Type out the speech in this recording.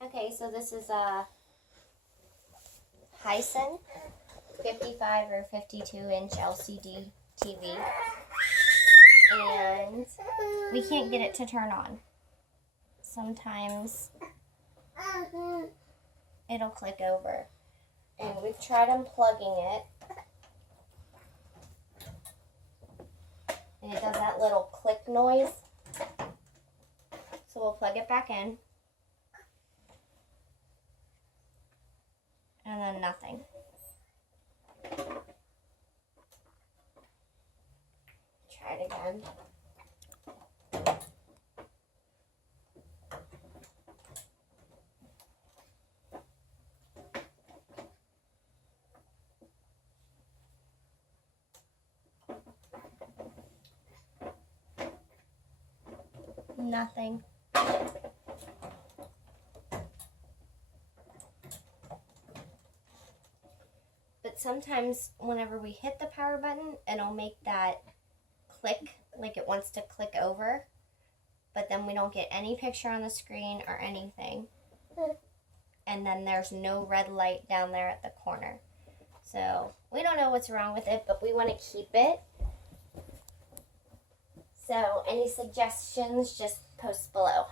Okay, so this is a Hisense 55 or 52-inch LCD TV, and we can't get it to turn on. Sometimes it'll click over, and we've tried unplugging it, and it does that little click noise. So we'll plug it back in, and then nothing. Try it again. Nothing. But sometimes whenever we hit the power button, it'll make that click, like it wants to click over, but then we don't get any picture on the screen or anything. And then there's no red light down there at the corner. So we don't know what's wrong with it, but we want to keep it. So any suggestions, just post below.